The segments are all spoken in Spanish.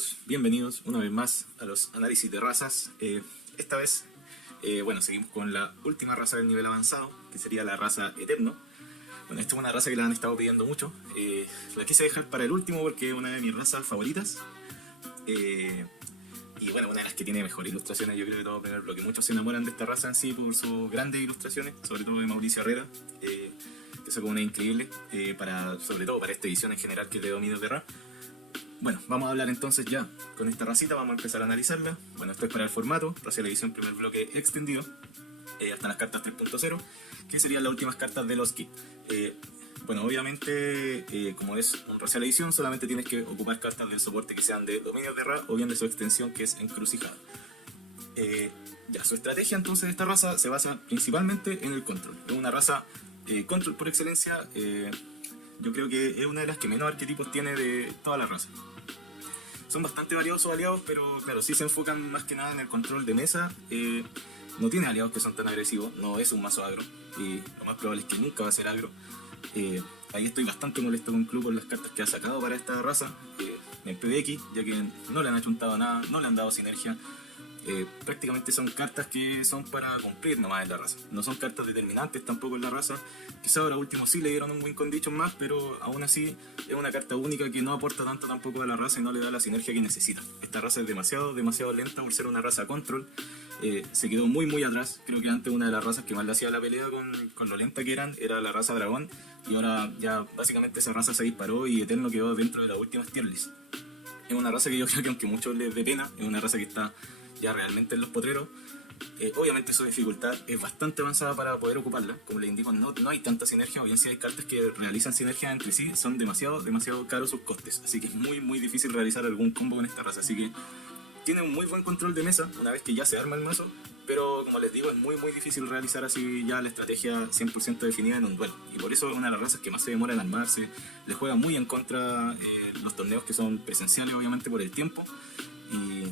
amigos, bienvenidos una vez más a los análisis de razas. Esta vez, seguimos con la última raza del nivel avanzado, que sería la raza Eterno. Bueno, esta es una raza que la han estado pidiendo mucho. La quise dejar para el último porque es una de mis razas favoritas. Y bueno, una de las que tiene mejores ilustraciones, yo creo que todo el primer bloque. Muchos se enamoran de esta raza en sí por sus grandes ilustraciones, sobre todo de Mauricio Herrera, que sacó una increíble, sobre todo para esta edición en general que es de Dominio Terra. Bueno, vamos a hablar entonces ya con esta racita, vamos a empezar a analizarla. Bueno, esto es para el formato, raza de la edición primer bloque extendido, hasta las cartas 3.0, que serían las últimas cartas de los kits. Bueno, obviamente, como es un racial edición, solamente tienes que ocupar cartas del soporte que sean de Dominio Terra o bien de su extensión que es Encrucijada. Su estrategia entonces de esta raza se basa principalmente en el control. Es una raza control por excelencia. Yo creo que es una de las que menos arquetipos tiene de toda la raza. Son bastante variados sus aliados, pero claro, sí se enfocan más que nada en el control de mesa. No tiene aliados que son tan agresivos, no es un mazo agro, y lo más probable es que nunca va a ser agro. Ahí estoy bastante molesto con Club por las cartas que ha sacado para esta raza en PBX, ya que no le han achuntado nada, no le han dado sinergia. Prácticamente son cartas que son para cumplir nomás en la raza, no son cartas determinantes tampoco en la raza. Quizá ahora último sí le dieron un win condition más, pero aún así es una carta única que no aporta tanto tampoco a la raza y no le da la sinergia que necesita. Esta raza es demasiado lenta por ser una raza control. Se quedó muy atrás. Creo que antes una de las razas que más le hacía la pelea con lo lenta que eran era la raza dragón, y ahora ya básicamente esa raza se disparó y Eterno quedó dentro de la última tier list. Es una raza que yo creo que aunque muchos les dé pena, es una raza que está ya realmente en los potreros. Obviamente su dificultad es bastante avanzada para poder ocuparla. Como les indico, no hay tanta sinergia, o bien si hay cartas que realizan sinergia entre sí, son demasiado caros sus costes, así que es muy difícil realizar algún combo con esta raza. Así que tiene un muy buen control de mesa una vez que ya se arma el mazo, pero como les digo, es muy difícil realizar así ya la estrategia 100% definida en un duelo, y por eso es una de las razas que más se demora en armarse. Le juega muy en contra los torneos que son presenciales, obviamente por el tiempo. Y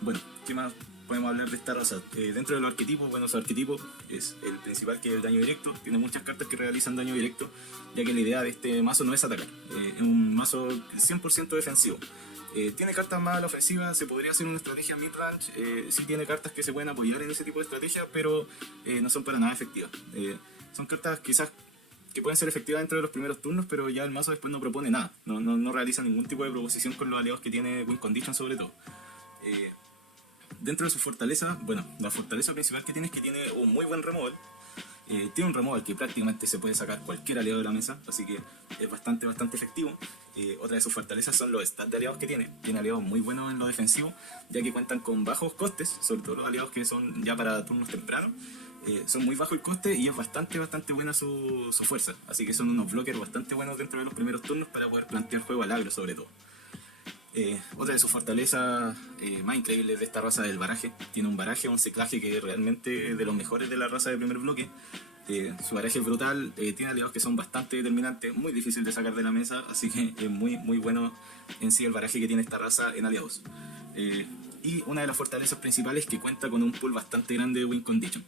bueno, ¿qué más podemos hablar de esta raza? Dentro de los arquetipos, bueno, su arquetipo es el principal, que es el daño directo. Tiene muchas cartas que realizan daño directo, ya que la idea de este mazo no es atacar, es un mazo 100% defensivo. Tiene cartas más a la ofensiva, se podría hacer una estrategia mid-range. Sí tiene cartas que se pueden apoyar en ese tipo de estrategia, pero no son para nada efectivas. Son cartas quizás que pueden ser efectivas dentro de los primeros turnos, pero ya el mazo después no propone nada, no realiza ningún tipo de proposición con los aliados que tiene win condition sobre todo. Dentro de su fortaleza, bueno, la fortaleza principal que tiene es que tiene un muy buen removal. Tiene un removal que prácticamente se puede sacar cualquier aliado de la mesa, así que es bastante efectivo. Otra de sus fortalezas son los stats de aliados que tiene. Tiene aliados muy buenos en lo defensivo, ya que cuentan con bajos costes, sobre todo los aliados que son ya para turnos tempranos. Son muy bajo el coste y es bastante buena su fuerza, así que son unos blockers bastante buenos dentro de los primeros turnos para poder plantear juego al agro sobre todo. Otra de sus fortalezas más increíbles de esta raza es el baraje. Tiene un baraje, un ciclaje que es realmente de los mejores de la raza de primer bloque. Su baraje es brutal, tiene aliados que son bastante determinantes, muy difícil de sacar de la mesa, así que es muy bueno en sí el baraje que tiene esta raza en aliados. Y una de las fortalezas principales es que cuenta con un pool bastante grande de win condition.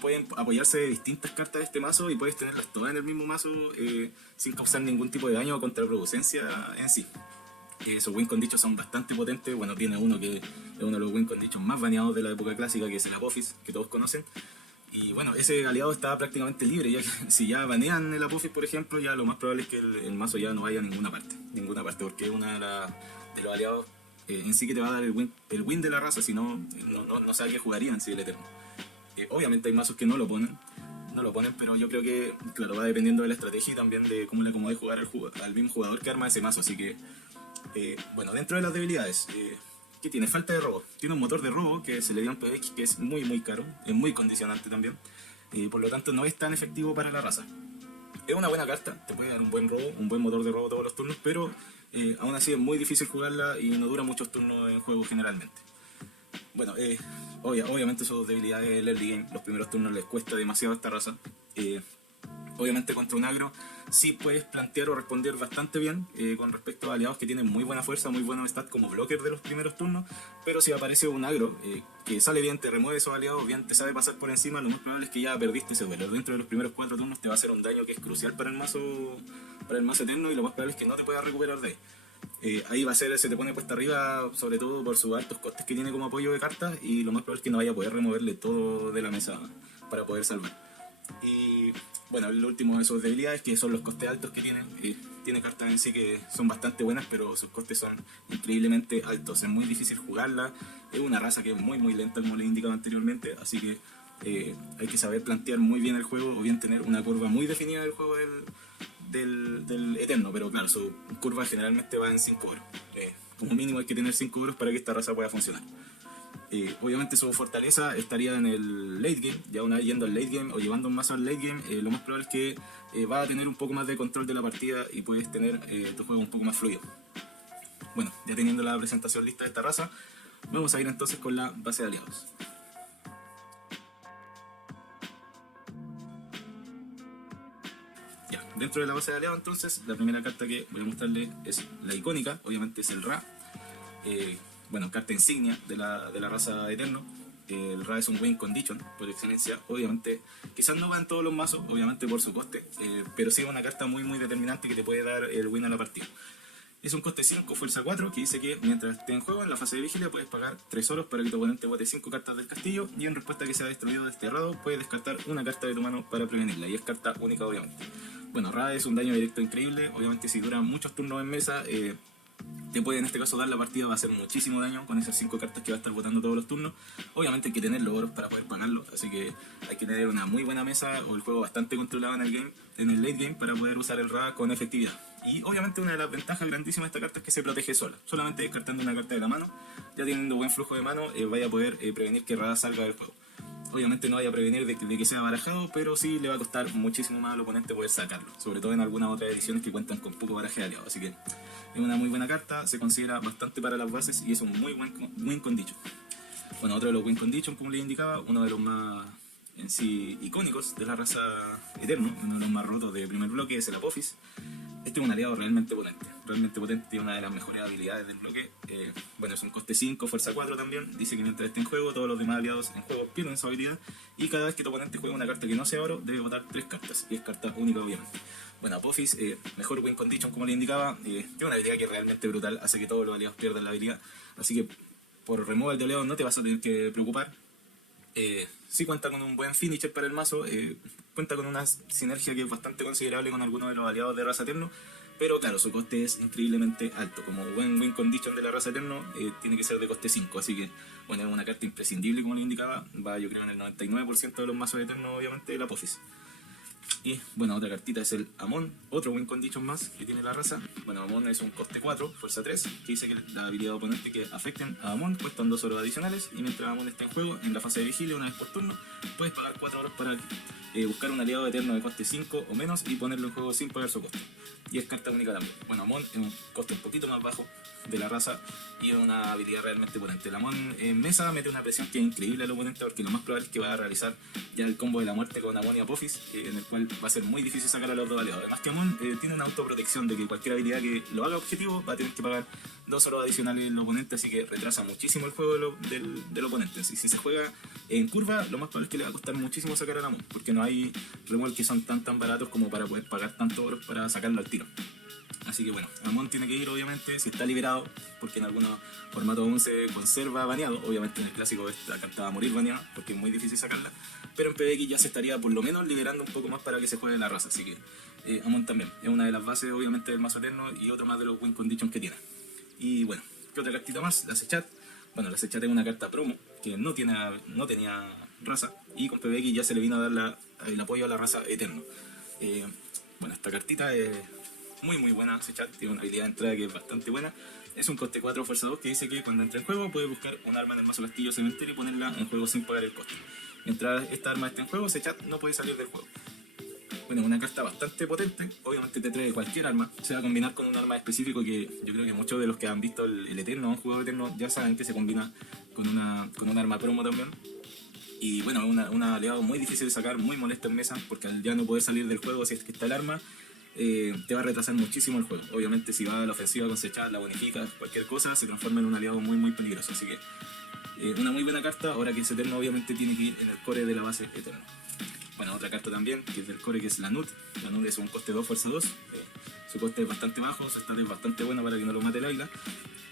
Pueden apoyarse de distintas cartas de este mazo y puedes tenerlas todas en el mismo mazo sin causar ningún tipo de daño o contraproducencia en sí. Sus win conditions son bastante potentes. Bueno, tiene uno que es uno de los win conditions más baneados de la época clásica, que es el Apophis, que todos conocen. Y bueno, ese aliado está prácticamente libre, ya que si ya banean el Apophis, por ejemplo, ya lo más probable es que el mazo ya no vaya a ninguna parte, porque es una de los aliados en sí que te va a dar el win de la raza. Si no sabe qué jugarían si el Eterno. Obviamente hay mazos que no lo ponen, pero yo creo que, claro, va dependiendo de la estrategia y también de cómo le acomode jugar al mismo jugador que arma ese mazo. Así que bueno, dentro de las debilidades, ¿qué tiene? Falta de robo. Tiene un motor de robo que se le dio en PBX, que es muy caro, es muy condicionante también, por lo tanto no es tan efectivo para la raza. Es una buena carta, te puede dar un buen robo, un buen motor de robo todos los turnos, pero aún así es muy difícil jugarla y no dura muchos turnos en juego generalmente. Bueno, obviamente sus debilidades del early game, los primeros turnos les cuesta demasiado a esta raza. Obviamente contra un agro sí puedes plantear o responder bastante bien con respecto a aliados que tienen muy buena fuerza, muy buenos stats como blocker de los primeros turnos, pero si aparece un agro que sale bien, te remueve esos aliados, bien te sabe pasar por encima, lo más probable es que ya perdiste ese duelo. Dentro de los primeros 4 turnos te va a hacer un daño que es crucial para el mazo eterno, y lo más probable es que no te puedas recuperar de ahí. Ahí va a ser, se te pone puesta arriba, sobre todo por sus altos costes que tiene como apoyo de cartas, y lo más probable es que no vaya a poder removerle todo de la mesa para poder salvar. Y bueno, el último de sus debilidades, que son los costes altos que tiene. Tiene cartas en sí que son bastante buenas, pero sus costes son increíblemente altos. Es muy difícil jugarla. Es una raza que es muy lenta, como les indicaba anteriormente, así que hay que saber plantear muy bien el juego, o bien tener una curva muy definida del juego del Eterno. Pero claro, su curva generalmente va en 5 euros. Como mínimo hay que tener 5 euros para que esta raza pueda funcionar. Obviamente su fortaleza estaría en el late game. Ya una vez yendo al late game o llevando un mazo al late game, lo más probable es que va a tener un poco más de control de la partida y puedes tener tu juego un poco más fluido. Bueno, ya teniendo la presentación lista de esta raza, vamos a ir entonces con la base de aliados. Ya, dentro de la base de aliados entonces, la primera carta que voy a mostrarles es la icónica, obviamente es el Ra. Bueno, carta insignia de la raza Eterno. El Ra es un win condition por excelencia. Obviamente, quizás no va en todos los mazos, obviamente por su coste, pero sí es una carta muy determinante que te puede dar el win a la partida. Es un coste 5, fuerza 4, que dice que mientras esté en juego en la fase de vigilia puedes pagar 3 oros para que tu oponente bote 5 cartas del castillo, y en respuesta a que sea destruido o desterrado puedes descartar una carta de tu mano para prevenirla, y es carta única obviamente. Bueno, Ra es un daño directo increíble. Obviamente si dura muchos turnos en mesa, te puede en este caso dar la partida, va a hacer muchísimo daño con esas 5 cartas que va a estar botando todos los turnos. Obviamente hay que tener los oros para poder pagarlo, así que hay que tener una muy buena mesa o el juego bastante controlado en el late game para poder usar el Ra con efectividad. Y obviamente una de las ventajas grandísimas de esta carta es que se protege sola. Solamente descartando una carta de la mano, ya teniendo buen flujo de mano, vaya a poder prevenir que Ra salga del juego. Obviamente no vaya a prevenir de que sea barajado, pero sí le va a costar muchísimo más al oponente poder sacarlo, sobre todo en algunas otras ediciones que cuentan con poco baraje de aliado. Así que es una muy buena carta, se considera bastante para las bases y es un muy buen win condition. Bueno, otro de los win condition, como les indicaba, uno de los más en sí icónicos de la raza Eterno, uno de los más rotos de primer bloque, es el Apophis. Este es un aliado realmente potente y una de las mejores habilidades del bloque. Bueno, es un coste 5, fuerza 4 también. Dice que mientras esté en juego, todos los demás aliados en juego pierden su habilidad, y cada vez que tu oponente juega una carta que no sea oro, debe botar 3 cartas, y es carta única obviamente. Bueno, Apophis, mejor win condition como le indicaba, tiene una habilidad que es realmente brutal, hace que todos los aliados pierdan la habilidad, así que por removal de aliados no te vas a tener que preocupar. Sí cuenta con un buen finisher para el mazo, cuenta con una sinergia que es bastante considerable con algunos de los aliados de raza Eterno, pero claro, su coste es increíblemente alto. Como buen win condition de la raza Eterno, tiene que ser de coste 5, así que bueno, es una carta imprescindible como le indicaba, va yo creo en el 99% de los mazos Eternos obviamente el Apophis. Y bueno, otra cartita es el Amon, otro win condition más que tiene la raza. Bueno, Amon es un coste 4, fuerza 3, que dice que la habilidad de oponente que afecten a Amon cuestan 2 oros adicionales, y mientras Amon esté en juego, en la fase de vigilia, una vez por turno, puedes pagar 4 oros para buscar un aliado eterno de coste 5 o menos y ponerlo en juego sin pagar su coste. Y es carta única también. Bueno, Amon es un coste un poquito más bajo de la raza y es una habilidad realmente potente. El Amon en mesa mete una presión que es increíble al oponente, porque lo más probable es que va a realizar ya el combo de la muerte con Amon y Apophis, en el cual va a ser muy difícil sacar a los dos aliados. Además que Amon tiene una autoprotección de que cualquier habilidad que lo haga objetivo va a tener que pagar 2 oros adicionales el oponente, así que retrasa muchísimo el juego del oponente. Y si se juega en curva, lo más probable es que le va a costar muchísimo sacar al Amon, porque no hay removal que son tan baratos como para poder pagar tantos oros para sacarlo al tiro. Así que bueno, Amon tiene que ir obviamente si está liberado, porque en algunos formatos aún se conserva baneado. Obviamente en el clásico esta carta va a morir baneada porque es muy difícil sacarla, pero en PvX ya se estaría por lo menos liberando un poco más para que se juegue la raza. Así que Amon también es una de las bases obviamente del mazo eterno y otro más de los win conditions que tiene. Y bueno, ¿qué otra cartita más? La Sechat. Bueno, la Sechat es una carta promo que no tenía raza, y con PvX ya se le vino a dar el apoyo a la raza eterno. Bueno, esta cartita es muy buena. Sechat tiene una habilidad de entrada que es bastante buena. Es un coste 4, fuerza 2, que dice que cuando entra en juego puede buscar un arma en el mazo castillo cementerio y ponerla en juego sin pagar el coste. Mientras esta arma esté en juego, Sechat no puede salir del juego. Bueno, una carta bastante potente, obviamente te trae cualquier arma, se va a combinar con un arma específico que yo creo que muchos de los que han visto el Eterno, un juego Eterno, ya saben que se combina con un arma promo también. Y bueno, un aliado muy difícil de sacar, muy molesto en mesa, porque al ya no poder salir del juego si es que está el arma, te va a retrasar muchísimo el juego. Obviamente si va a la ofensiva con Sechat, la bonifica, cualquier cosa, se transforma en un aliado muy peligroso. Así que una muy buena carta, ahora que ese Eterno obviamente tiene que ir en el core de la base Eterno. Bueno, otra carta también, que es del core, que es la Nut. La Nut es un coste 2, fuerza 2. Su coste es bastante bajo, su stat es bastante bueno para que no lo mate el águila.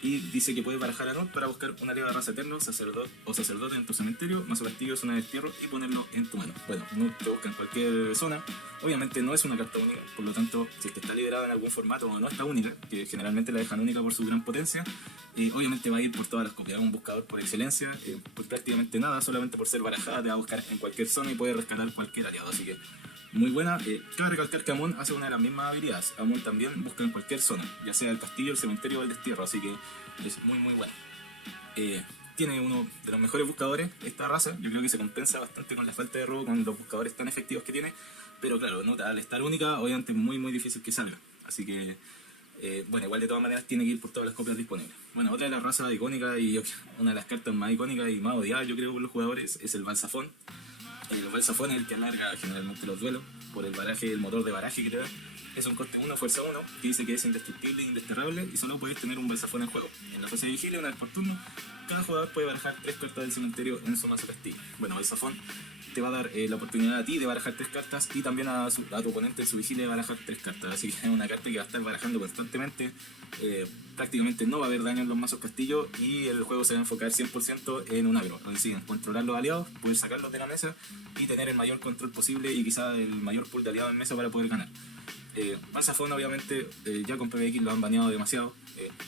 Y dice que puedes barajar a Nut para buscar un aliado de raza eterno, sacerdote en tu cementerio, mazo castillo, zona de destierro y ponerlo en tu mano. Bueno, Nut te busca en cualquier zona. Obviamente no es una carta única, por lo tanto, si es que está liberada en algún formato o no está única, que generalmente la dejan única por su gran potencia, obviamente va a ir por todas las copias. Es un buscador por excelencia, por prácticamente nada, solamente por ser barajada te va a buscar en cualquier zona y puede rescatar cualquier aliado, así que muy buena. Cabe recalcar que Amon hace una de las mismas habilidades. Amon también busca en cualquier zona, ya sea el castillo, el cementerio o el destierro, así que es muy buena. Tiene uno de los mejores buscadores esta raza. Yo creo que se compensa bastante con la falta de robo, con los buscadores tan efectivos que tiene, pero claro, ¿no? Al estar única, obviamente es muy difícil que salga, así que bueno, igual de todas maneras tiene que ir por todas las copias disponibles. Bueno, otra de las razas icónicas y una de las cartas más icónicas y más odiadas, yo creo, por los jugadores es el Balsafón. El Balsafón es el que alarga generalmente los duelos por el baraje, el motor de baraje que te da. Es un coste 1, fuerza 1, que dice que es indestructible e indesterrable y solo puedes tener un Balsafón en juego. En la fase de vigilia, una vez por turno, cada jugador puede barajar 3 cartas del cementerio en su mazo castillo. Bueno, Balsafón te va a dar la oportunidad a ti de barajar 3 cartas y también a tu oponente en su vigilia de barajar 3 cartas. Así que es una carta que va a estar barajando constantemente. Prácticamente no va a haber daño en los mazos castillo y el juego se va a enfocar 100% en un agro. Es decir, en controlar los aliados, poder sacarlos de la mesa y tener el mayor control posible y quizá el mayor pool de aliados en mesa para poder ganar. Balsafón obviamente ya con PBX lo han baneado demasiado.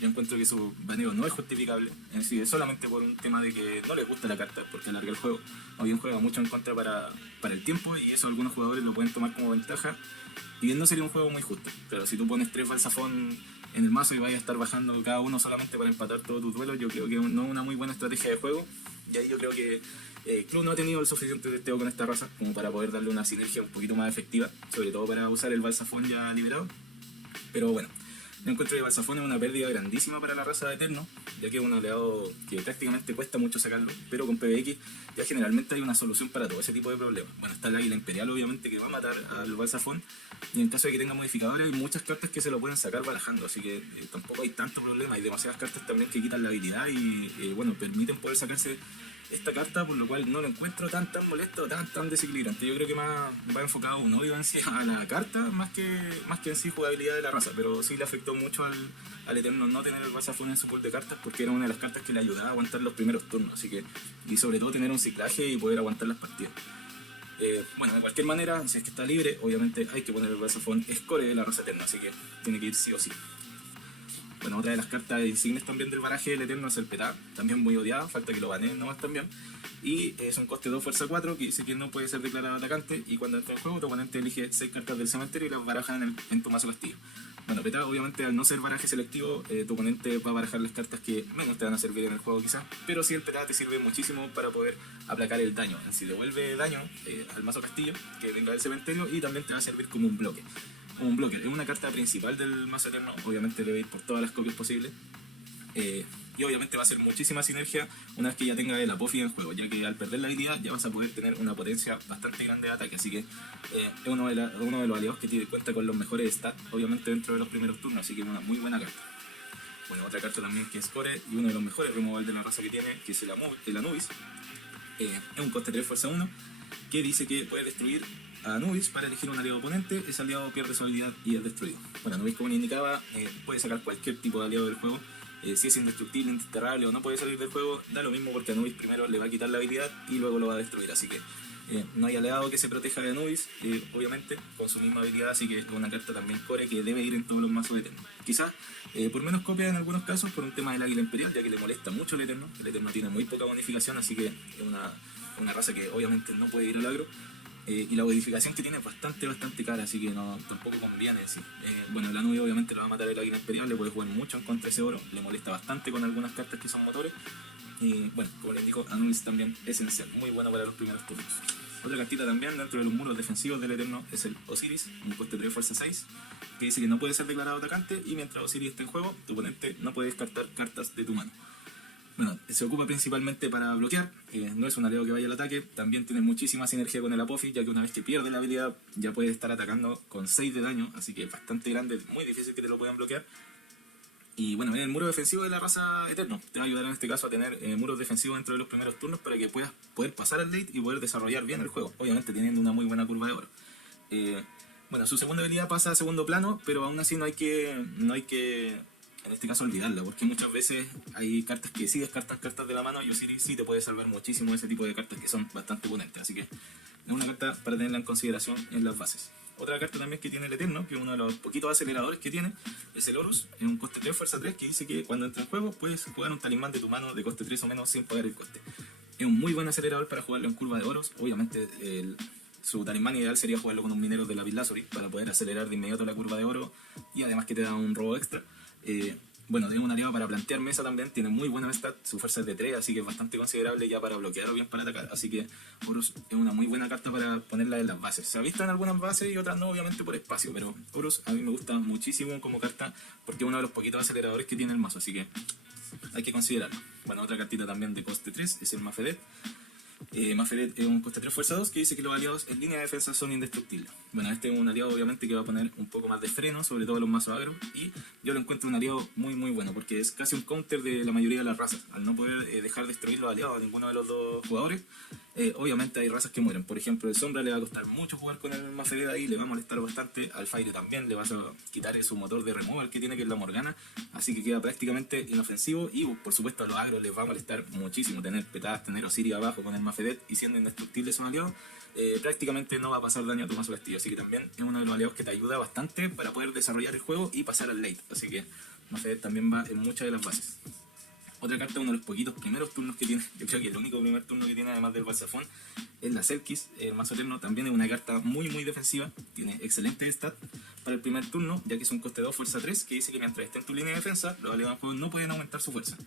Yo encuentro que su baneo no es justificable, en sí, es solamente por un tema de que no les gusta la carta porque alarga el juego, o bien juega mucho en contra para el tiempo y eso algunos jugadores lo pueden tomar como ventaja y bien no sería un juego muy justo. Pero si tú pones 3 Balsafón en el mazo y vayas a estar bajando cada uno solamente para empatar todos tus duelos, yo creo que no es una muy buena estrategia de juego y ahí yo creo que Club no ha tenido el suficiente testeo con esta raza como para poder darle una sinergia un poquito más efectiva, sobre todo para usar el Balsafón ya liberado. Pero bueno, yo encuentro que Balsafón es una pérdida grandísima para la raza de Eterno, ya que es un aliado que prácticamente cuesta mucho sacarlo, pero con PBX ya generalmente hay una solución para todo ese tipo de problemas. Bueno, está el Águila Imperial obviamente que va a matar al Balsafón, y en caso de que tenga modificadores hay muchas cartas que se lo pueden sacar barajando, así que tampoco hay tanto problema. Hay demasiadas cartas también que quitan la habilidad y bueno, permiten poder sacarse esta carta, por lo cual no lo encuentro tan molesto, tan desequilibrante. Yo creo que más va enfocado un odio en sí a la carta más que en sí jugabilidad de la raza, pero sí le afectó mucho al Eterno no tener el Balsafón en su pool de cartas porque era una de las cartas que le ayudaba a aguantar los primeros turnos, así que, y sobre todo tener un ciclaje y poder aguantar las partidas. Bueno, de cualquier manera, si es que está libre, obviamente hay que poner el Balsafón score de la raza Eterna, así que tiene que ir sí o sí. Bueno, otra de las cartas insignes también del baraje del Eterno es el Petá, también muy odiado, falta que lo baneen nomás también. Y es un coste 2, fuerza 4, que dice que no puede ser declarado atacante, y cuando entra en juego tu oponente elige 6 cartas del cementerio y las baraja en tu mazo castillo. Bueno, Petá obviamente al no ser baraje selectivo, tu oponente va a barajar las cartas que menos te van a servir en el juego quizás, pero sí el Petá te sirve muchísimo para poder aplacar el daño. En sí devuelve daño al mazo castillo que venga del cementerio y también te va a servir como un bloque. Un blocker, es una carta principal del mazo Eterno, obviamente debe ir por todas las copias posibles y obviamente va a ser muchísima sinergia una vez que ya tenga el Apophis en juego, ya que al perder la habilidad ya vas a poder tener una potencia bastante grande de ataque, así que es uno de los aliados que cuenta con los mejores stats obviamente dentro de los primeros turnos, así que es una muy buena carta. Bueno, otra carta también que es core y uno de los mejores removal de la raza que tiene, que es el Anubis, es un coste 3 fuerza 1 que dice que puede destruir a Anubis para elegir un aliado oponente, ese aliado pierde su habilidad y es destruido. Bueno, Anubis, como indicaba, puede sacar cualquier tipo de aliado del juego, si es indestructible, indesterrable o no puede salir del juego, da lo mismo porque Anubis primero le va a quitar la habilidad y luego lo va a destruir, así que no hay aliado que se proteja de Anubis, obviamente, con su misma habilidad, así que es una carta también core que debe ir en todos los mazos de Eterno. Quizás por menos copia en algunos casos por un tema del Águila Imperial, ya que le molesta mucho el Eterno tiene muy poca bonificación, así que es una raza que obviamente no puede ir al agro. Y la modificación que tiene es bastante cara, así que tampoco conviene. ¿Sí? Bueno, el Anubis obviamente lo va a matar el Águila Imperial, le puede jugar mucho en contra de ese oro, le molesta bastante con algunas cartas que son motores. Y bueno, como les digo, Anubis también es esencial, muy bueno para los primeros turnos. Otra cartita también dentro de los muros defensivos del Eterno es el Osiris, un coste 3 fuerza 6, que dice que no puede ser declarado atacante y mientras Osiris esté en juego, tu oponente no puede descartar cartas de tu mano. Bueno, se ocupa principalmente para bloquear, no es un aliado que vaya al ataque, también tiene muchísima sinergia con el Apophis, ya que una vez que pierde la habilidad ya puede estar atacando con 6 de daño, así que es bastante grande, muy difícil que te lo puedan bloquear. Y bueno, el muro defensivo de la raza Eterno te va a ayudar en este caso a tener muros defensivos dentro de los primeros turnos para que puedas poder pasar al late y poder desarrollar bien el juego, obviamente teniendo una muy buena curva de oro. Bueno, su segunda habilidad pasa a segundo plano, pero aún así no hay que en este caso olvidarla, porque muchas veces hay cartas que sí descartan cartas de la mano y Osiris sí te puede salvar muchísimo ese tipo de cartas que son bastante potentes, así que es una carta para tenerla en consideración en las bases. Otra carta también que tiene el Eterno, que es uno de los poquitos aceleradores que tiene, es el Horus, es un coste 3, fuerza 3, que dice que cuando entra en juego puedes jugar un talismán de tu mano de coste 3 o menos sin pagar el coste. Es un muy buen acelerador para jugarlo en curva de oros, obviamente su talismán ideal sería jugarlo con un minero de lapislázuli para poder acelerar de inmediato la curva de oro y además que te da un robo extra. Bueno, tiene un aliado para plantear mesa también, tiene muy buena stat, su fuerza es de 3, así que es bastante considerable ya para bloquear o bien para atacar, así que Horus es una muy buena carta para ponerla en las bases. Se ha visto en algunas bases y otras no, obviamente por espacio, pero Horus a mí me gusta muchísimo como carta porque es uno de los poquitos aceleradores que tiene el mazo, así que hay que considerarlo. Bueno, otra cartita también de coste 3 es el Mafedet. Mafedet es un coste 3 fuerza 2 que dice que los aliados en línea de defensa son indestructibles. Bueno, este es un aliado obviamente que va a poner un poco más de freno, sobre todo a los mazos agro, y yo lo encuentro un aliado muy muy bueno porque es casi un counter de la mayoría de las razas. Al no poder dejar destruir los aliados a ninguno de los dos jugadores, obviamente hay razas que mueren. Por ejemplo, el Sombra le va a costar mucho jugar con el Mafedet ahí, le va a molestar bastante. Al Fire también le vas a quitar su motor de removal que tiene, que es la Morgana, así que queda prácticamente inofensivo. Y por supuesto a los agros les va a molestar muchísimo tener petadas, tener Osiris abajo con el Mafedet y siendo indestructible esos aliados. Prácticamente no va a pasar daño a tu mazo castillo, así que también es uno de los aliados que te ayuda bastante para poder desarrollar el juego y pasar al late, así que Mafedet también va en muchas de las bases. Otra carta, uno de los poquitos primeros turnos que tiene, yo creo que el único primer turno que tiene además del Balsafón, es la Selkis, el mazo eterno. También es una carta muy muy defensiva, tiene excelente stat para el primer turno, ya que es un coste 2 fuerza 3, que dice que mientras esté en tu línea de defensa, los aliados en juego no pueden aumentar su fuerza.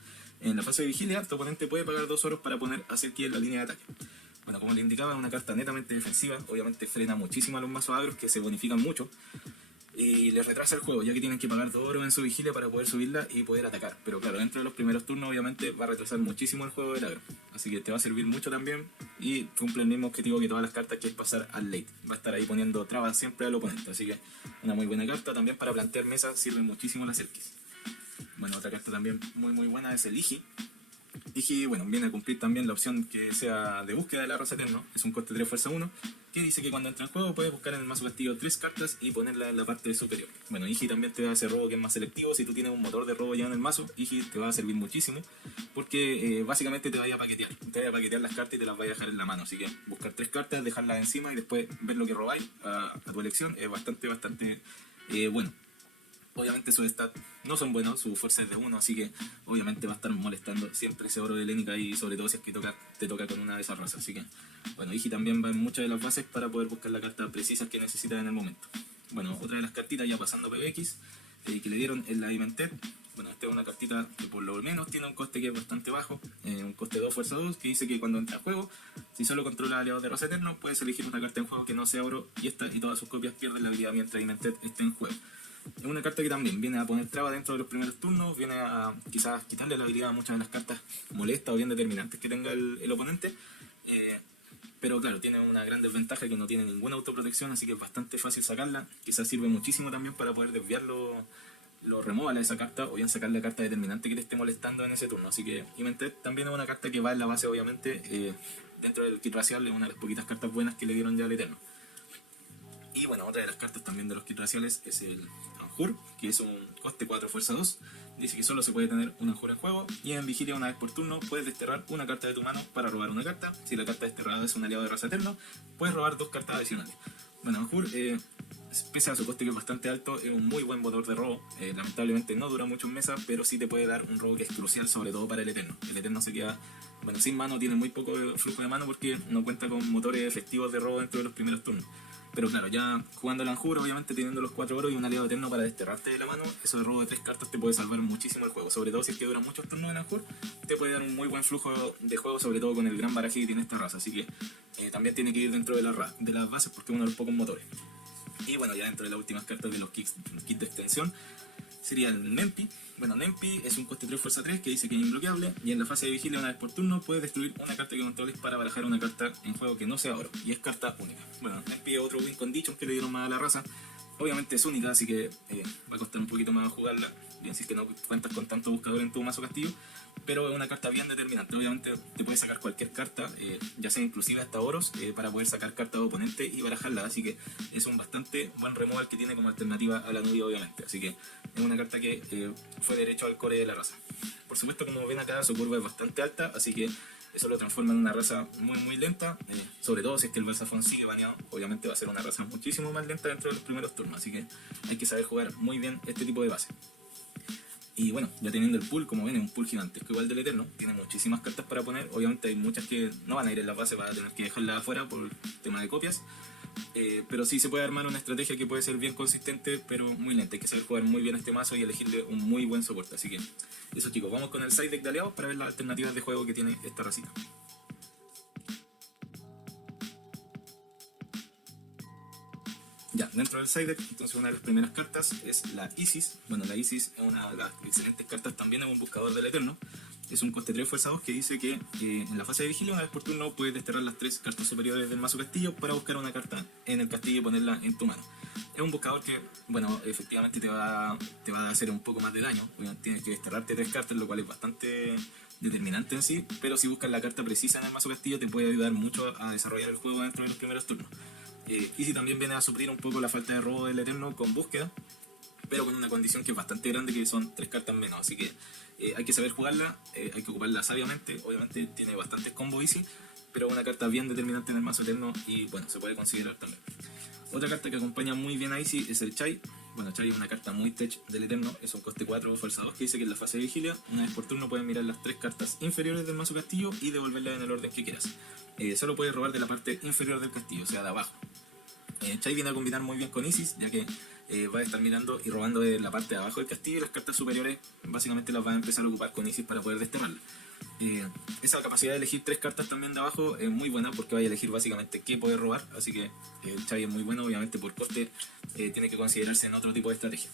En la fase de vigilia, tu oponente puede pagar 2 oros para poner a Selkis en la línea de ataque. Bueno, como le indicaba, es una carta netamente defensiva, obviamente frena muchísimo a los mazos agros que se bonifican mucho y les retrasa el juego, ya que tienen que pagar 2 oros en su vigilia para poder subirla y poder atacar. Pero claro, dentro de los primeros turnos obviamente va a retrasar muchísimo el juego del agro, así que te va a servir mucho también y cumple el mismo objetivo que todas las cartas, que es pasar al late. Va a estar ahí poniendo trabas siempre al oponente, así que una muy buena carta. También para plantear mesas sirve muchísimo la Selkis. Bueno, otra carta también muy muy buena es el Iji. Iji, bueno, viene a cumplir también la opción que sea de búsqueda de la raza eterno. Es un coste 3 fuerza 1, que dice que cuando entra en juego puedes buscar en el mazo castillo 3 cartas y ponerla en la parte superior. Bueno, Iji también te va a hacer robo que es más selectivo. Si tú tienes un motor de robo ya en el mazo, Iji te va a servir muchísimo porque básicamente te vaya a paquetear las cartas y te las vaya a dejar en la mano. Así que buscar 3 cartas, dejarlas encima y después ver lo que robáis a tu elección es bastante bueno. Obviamente sus stats no son buenos, su fuerza es de 1, así que obviamente va a estar molestando siempre ese oro de Helénica y sobre todo si es que te toca con una de esas razas. Así que, bueno, Iji también va en muchas de las bases para poder buscar la carta precisa que necesitas en el momento. Bueno, otra de las cartitas ya pasando PBX que le dieron es la Imentet. Bueno, esta es una cartita que por lo menos tiene un coste que es bastante bajo, un coste 2 fuerza 2, que dice que cuando entra a juego, si solo controla aliados de raza eterno, puedes elegir una carta en juego que no sea oro y esta y todas sus copias pierden la habilidad mientras Imentet esté en juego. Es una carta que también viene a poner traba dentro de los primeros turnos, viene a quizás quitarle la habilidad a muchas de las cartas molestas o bien determinantes que tenga el oponente, pero claro, tiene una gran desventaja que no tiene ninguna autoprotección, así que es bastante fácil sacarla. Quizás sirve muchísimo también para poder desviar los removals de esa carta o bien sacar la carta determinante que te esté molestando en ese turno. Así que Imentet también es una carta que va en la base, obviamente, dentro del kit racial, es una de las poquitas cartas buenas que le dieron ya al Eterno. Y bueno, otra de las cartas también de los kits raciales es el Anjur, que es un coste 4 fuerza 2. Dice que solo se puede tener un Anjur en juego y en vigilia una vez por turno puedes desterrar una carta de tu mano para robar una carta. Si la carta desterrada es un aliado de raza eterno, puedes robar 2 cartas adicionales. Bueno, Anjur, pese a su coste que es bastante alto, es un muy buen motor de robo. Lamentablemente no dura mucho en mesa, pero sí te puede dar un robo que es crucial, sobre todo para el Eterno. El Eterno se queda, bueno, sin mano, tiene muy poco flujo de mano porque no cuenta con motores efectivos de robo dentro de los primeros turnos. Pero claro, ya jugando el Anjur, obviamente teniendo los 4 oros y un aliado eterno para desterrarte de la mano, eso de robo de 3 cartas te puede salvar muchísimo el juego. Sobre todo si es que duran muchos turnos en Anjur, te puede dar un muy buen flujo de juego, sobre todo con el gran baraje que tiene esta raza. Así que también tiene que ir dentro de las bases porque es uno de los pocos motores. Y bueno, ya dentro de las últimas cartas de los kits de extensión, sería el Nempi. Bueno, Nempi es un coste 3 fuerza 3 que dice que es imbloqueable y en la fase de vigilia una vez por turno puedes destruir una carta que controles para barajar una carta en juego que no sea oro y es carta única. Bueno, Nempi es otro win condition que le dieron más a la raza. Obviamente es única, así que va a costar un poquito más jugarla. bien si es que no cuentas con tanto buscador en tu mazo castillo, pero es una carta bien determinante. Obviamente te puedes sacar cualquier carta, ya sea inclusive hasta oros, para poder sacar cartas de oponente y barajarla, así que es un bastante buen removal que tiene como alternativa a la nubia, obviamente, así que es una carta que fue derecho al core de la raza. Por supuesto, como ven acá, su curva es bastante alta, así que eso lo transforma en una raza muy lenta, sobre todo si es que el Balsafón sigue baneado, obviamente va a ser una raza muchísimo más lenta dentro de los primeros turnos, así que hay que saber jugar muy bien este tipo de base. Y bueno, ya teniendo el pool, como ven, es un pool gigantesco igual del Eterno, tiene muchísimas cartas para poner, obviamente hay muchas que no van a ir en la base, para tener que dejarlas afuera por tema de copias, pero sí se puede armar una estrategia que puede ser bien consistente, pero muy lenta. Hay que saber jugar muy bien este mazo y elegirle un muy buen soporte. Así que eso, chicos, vamos con el side deck de aliados para ver las alternativas de juego que tiene esta racita. Ya, dentro del side deck, entonces una de las primeras cartas es la Isis. Bueno, la Isis es una de las excelentes cartas, también es un buscador del Eterno. Es un coste 3 fuerza 2 que dice que en la fase de vigilia, una vez por turno, puedes desterrar las 3 cartas superiores del mazo castillo para buscar una carta en el castillo y ponerla en tu mano. Es un buscador que, bueno, efectivamente te va a hacer un poco más de daño. Obviamente tienes que desterrarte 3 cartas, lo cual es bastante determinante en sí, pero si buscas la carta precisa en el mazo castillo te puede ayudar mucho a desarrollar el juego dentro de los primeros turnos. Easy también viene a suplir un poco la falta de robo del Eterno con búsqueda, pero con una condición que es bastante grande, que son 3 cartas menos, así que hay que saber jugarla, hay que ocuparla sabiamente. Obviamente tiene bastantes combos Easy, pero una carta bien determinante en el mazo Eterno y bueno, se puede considerar también. Otra carta que acompaña muy bien a Easy es el Chai. Bueno, Chai es una carta muy tech del Eterno, es un coste 4 fuerza 2 que dice que en la fase de vigilia, una vez por turno puedes mirar las 3 cartas inferiores del mazo castillo y devolverlas en el orden que quieras. Solo puedes robar de la parte inferior del castillo, o sea, de abajo. Chai viene a combinar muy bien con Isis, ya que va a estar mirando y robando de la parte de abajo del castillo, y las cartas superiores básicamente las va a empezar a ocupar con Isis para poder desterrarlas. Esa capacidad de elegir 3 cartas también de abajo es muy buena, porque vaya a elegir básicamente qué poder robar, así que Chai es muy bueno. Obviamente por coste tiene que considerarse en otro tipo de estrategia.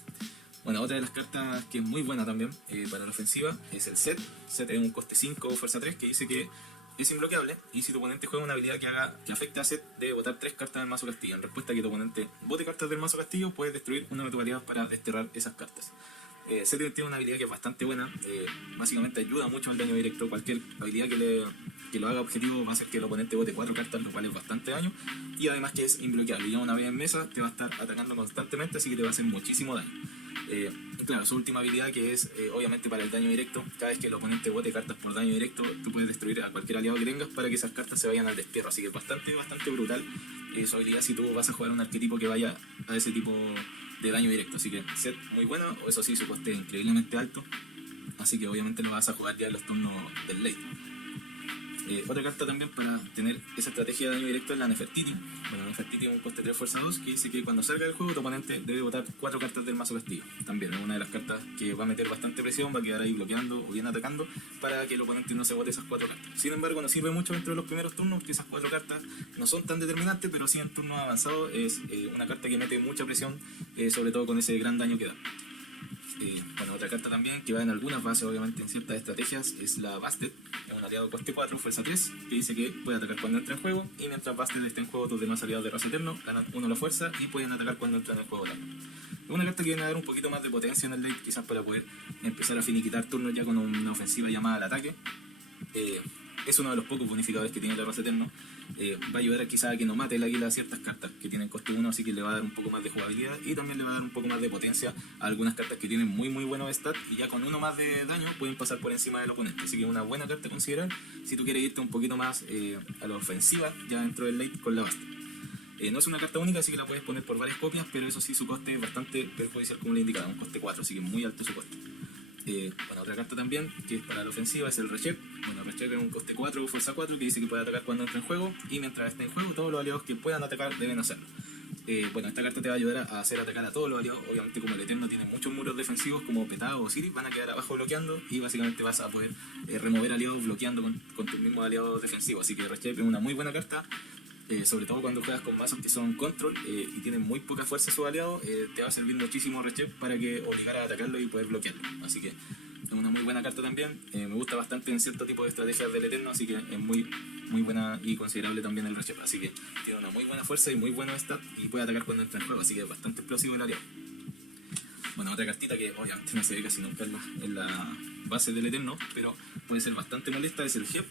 Bueno, otra de las cartas que es muy buena también para la ofensiva es el Set. Set es un coste 5 fuerza 3 que dice que es imbloqueable, y si tu oponente juega una habilidad que afecte a Set, debe botar 3 cartas del mazo castillo. En respuesta a que tu oponente bote cartas del mazo castillo, puedes destruir una de tus aliados para desterrar esas cartas. Set tiene una habilidad que es bastante buena, básicamente ayuda mucho al daño directo. Cualquier habilidad que lo haga objetivo va a hacer que el oponente bote 4 cartas, lo cual es bastante daño, y además que es imbloqueable, y ya una vez en mesa te va a estar atacando constantemente, así que te va a hacer muchísimo daño. Y claro, su última habilidad, que es obviamente para el daño directo, cada vez que el oponente bote cartas por daño directo, tú puedes destruir a cualquier aliado que tengas para que esas cartas se vayan al destierro, así que es bastante brutal su habilidad si tú vas a jugar un arquetipo que vaya a ese tipo de daño directo. Así que Set muy bueno, eso sí, su coste es increíblemente alto, así que obviamente no vas a jugar ya en los turnos del late. Otra carta también para tener esa estrategia de daño directo es la Nefertiti. Bueno, Nefertiti es un coste 3 fuerza 2 que dice que cuando salga del juego tu oponente debe botar 4 cartas del mazo castillo. También es una de las cartas que va a meter bastante presión, va a quedar ahí bloqueando o bien atacando para que el oponente no se bote esas 4 cartas. Sin embargo, no sirve mucho dentro de los primeros turnos, porque esas 4 cartas no son tan determinantes, pero sí en turnos avanzados es una carta que mete mucha presión, sobre todo con ese gran daño que da. Bueno, otra carta también que va en algunas bases, obviamente en ciertas estrategias, es la Bastet. Es un aliado coste 4, fuerza 3, que dice que puede atacar cuando entra en juego, y mientras Bastet esté en juego, tus demás aliados de raza Eterno ganan 1 la fuerza y pueden atacar cuando entran en juego también. Es una carta que viene a dar un poquito más de potencia en el late, quizás para poder empezar a finiquitar turnos ya con una ofensiva llamada al ataque. Es uno de los pocos bonificadores que tiene la raza Eterno. Va a ayudar quizás a que no mate el águila a ciertas cartas que tienen coste 1, así que le va a dar un poco más de jugabilidad, y también le va a dar un poco más de potencia a algunas cartas que tienen muy buenos stats, y ya con 1 más de daño pueden pasar por encima del oponente. Así que es una buena carta a considerar si tú quieres irte un poquito más a la ofensiva ya dentro del late con la Bastet. No es una carta única, así que la puedes poner por varias copias, pero eso sí, su coste es bastante perjudicial, como le indicaba, un coste 4, así que muy alto su coste. Bueno, otra carta también que es para la ofensiva es el Rechep. Bueno, Rechep es un coste 4, fuerza 4, que dice que puede atacar cuando entra en juego, y mientras esté en juego todos los aliados que puedan atacar deben hacerlo. Bueno, esta carta te va a ayudar a hacer atacar a todos los aliados. Obviamente, como el Eterno tiene muchos muros defensivos como Petao o Siri, van a quedar abajo bloqueando, y básicamente vas a poder remover aliados bloqueando con tus mismos aliados defensivos. Así que Rechep es una muy buena carta. Sobre todo cuando juegas con mazos que son control y tienen muy poca fuerza sus aliados, te va a servir muchísimo Rechep para que obligar a atacarlo y poder bloquearlo. Así que es una muy buena carta también. Me gusta bastante en cierto tipo de estrategias del Eterno, así que es muy buena y considerable también el Rechep. Así que tiene una muy buena fuerza y muy buenos stats, y puede atacar cuando entra en juego, así que es bastante explosivo el aliado. Bueno, otra cartita que obviamente no se ve casi nunca en la base del Eterno, pero puede ser bastante molesta, es el Hep.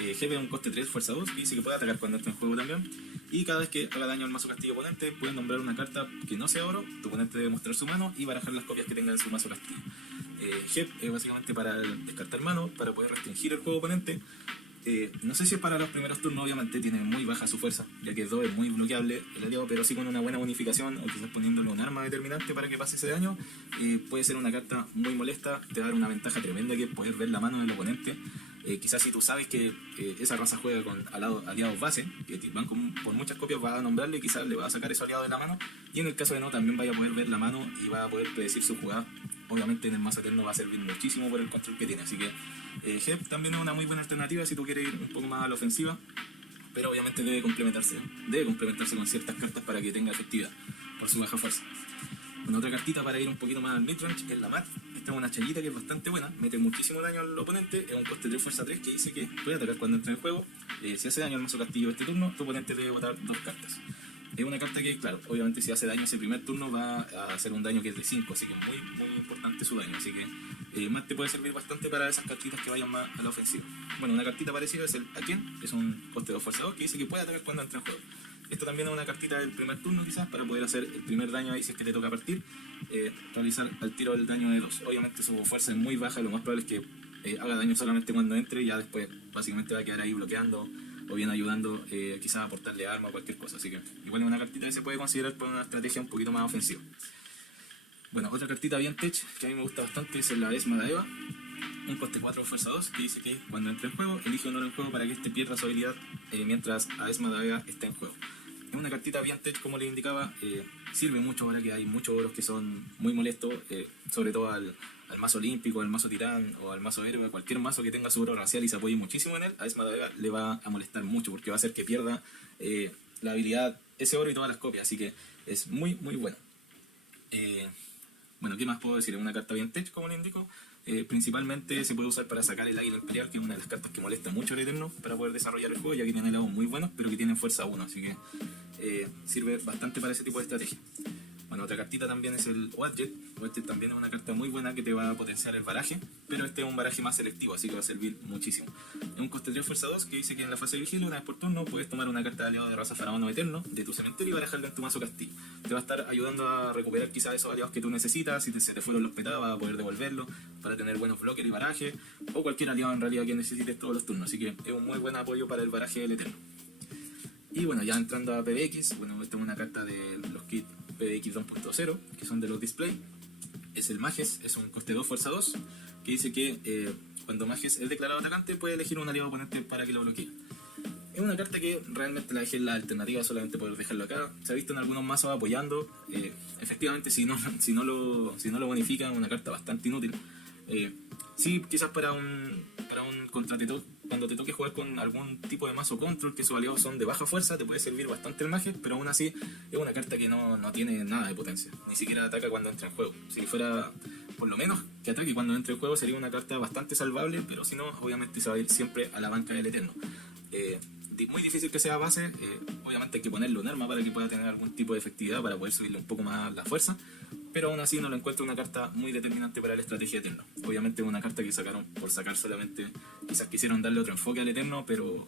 Hep es un coste 3, fuerza 2, que dice que puede atacar cuando entra en juego también. Y cada vez que haga daño al mazo castillo oponente, puedes nombrar una carta que no sea oro, tu oponente debe mostrar su mano y barajar las copias que tenga en su mazo castillo. Hep es básicamente para descartar mano, para poder restringir el juego oponente. No sé si es para los primeros turnos, obviamente tiene muy baja su fuerza, ya que 2 es muy bloqueable el aliado, pero sí con una buena bonificación o quizás poniéndole un arma determinante para que pase ese daño, puede ser una carta muy molesta, te va a dar una ventaja tremenda que es poder ver la mano del oponente. Quizás si tú sabes que esa raza juega con aliados base, que van por muchas copias, vas a nombrarle y quizás le va a sacar ese aliado de la mano, y en el caso de no, también vaya a poder ver la mano y va a poder predecir su jugada. Obviamente en el mazo eterno va a servir muchísimo por el control que tiene, así que Hep también es una muy buena alternativa si tú quieres ir un poco más a la ofensiva, pero obviamente debe complementarse con ciertas cartas para que tenga efectividad por su baja fuerza. Una otra cartita para ir un poquito más al midrange es la Mat. Esta es una chayita que es bastante buena, mete muchísimo daño al oponente, es un coste 3 fuerza 3 que dice que puede atacar cuando entra en juego. Si hace daño al mazo castillo este turno, tu oponente debe botar 2 cartas. Es una carta que, claro, obviamente si hace daño ese primer turno va a hacer un daño que es de 5, así que es muy importante su daño, así que Mat te puede servir bastante para esas cartitas que vayan más a la ofensiva. Bueno, una cartita parecida es el Aken, que es un coste 2 fuerza 2 que dice que puede atacar cuando entra en juego. Esto también es una cartita del primer turno quizás para poder hacer el primer daño ahí si es que te toca partir, realizar al tiro el daño de 2. Obviamente su fuerza es muy baja, lo más probable es que haga daño solamente cuando entre y ya después básicamente va a quedar ahí bloqueando o bien ayudando quizás a aportarle arma o cualquier cosa, así que igual es una cartita que se puede considerar por una estrategia un poquito más ofensiva. Bueno, otra cartita bien tech que a mí me gusta bastante es la Esma Daeva, un coste 4 fuerza 2 que dice que cuando entre en juego elige un oro en juego para que este pierda su habilidad mientras Esma Daeva está en juego. Es una cartita bien tech, como les indicaba, sirve mucho ahora que hay muchos oros que son muy molestos, sobre todo al mazo olímpico, al mazo tirán o al mazo héroe, cualquier mazo que tenga su oro racial y se apoye muchísimo en él, a Esma Daeva le va a molestar mucho porque va a hacer que pierda la habilidad, ese oro y todas las copias, así que es muy bueno. Bueno, ¿qué más puedo decir? Es una carta bien tech, como les indico. Principalmente se puede usar para sacar el Águila Imperial, que es una de las cartas que molesta mucho al Eterno para poder desarrollar el juego, ya que tiene aliados muy buenos, pero que tienen fuerza 1, así que sirve bastante para ese tipo de estrategia. Bueno, otra cartita también es el Wadjet. Wadjet también es una carta muy buena que te va a potenciar el baraje, pero este es un baraje más selectivo, así que va a servir muchísimo. Es un coste 3 fuerza 2 que dice que en la fase de vigilia, una vez por turno, puedes tomar una carta de aliado de raza faraón o eterno de tu cementerio y barajarla en tu mazo castillo. Te va a estar ayudando a recuperar quizás esos aliados que tú necesitas, si se te fueron los petados vas a poder devolverlos para tener buenos bloques y baraje, o cualquier aliado en realidad que necesites todos los turnos, así que es un muy buen apoyo para el baraje del eterno. Y bueno, ya entrando a PBX, bueno, esta es una carta de los kits PBX 2.0, que son de los display. Es el Mages, es un coste 2 fuerza 2, que dice que cuando Mages es declarado atacante puede elegir un aliado oponente para que lo bloquee. Es una carta que realmente la dejé en la alternativa solamente poder dejarlo acá. Se ha visto en algunos mazos apoyando. Efectivamente, si no lo bonifican, es una carta bastante inútil. Sí, quizás para un contratito, cuando te toque jugar con algún tipo de mazo control, que sus aliados son de baja fuerza, te puede servir bastante el Mages, pero aún así es una carta que no tiene nada de potencia. Ni siquiera ataca cuando entra en juego. Si fuera por lo menos que ataque cuando entre en juego sería una carta bastante salvable, pero si no, obviamente se va a ir siempre a la banca del Eterno. Muy difícil que sea base, obviamente hay que ponerle un arma para que pueda tener algún tipo de efectividad para poder subirle un poco más la fuerza, pero aún así no lo encuentro una carta muy determinante para la estrategia Eterno. Obviamente es una carta que sacaron por sacar solamente, quizás quisieron darle otro enfoque al Eterno, pero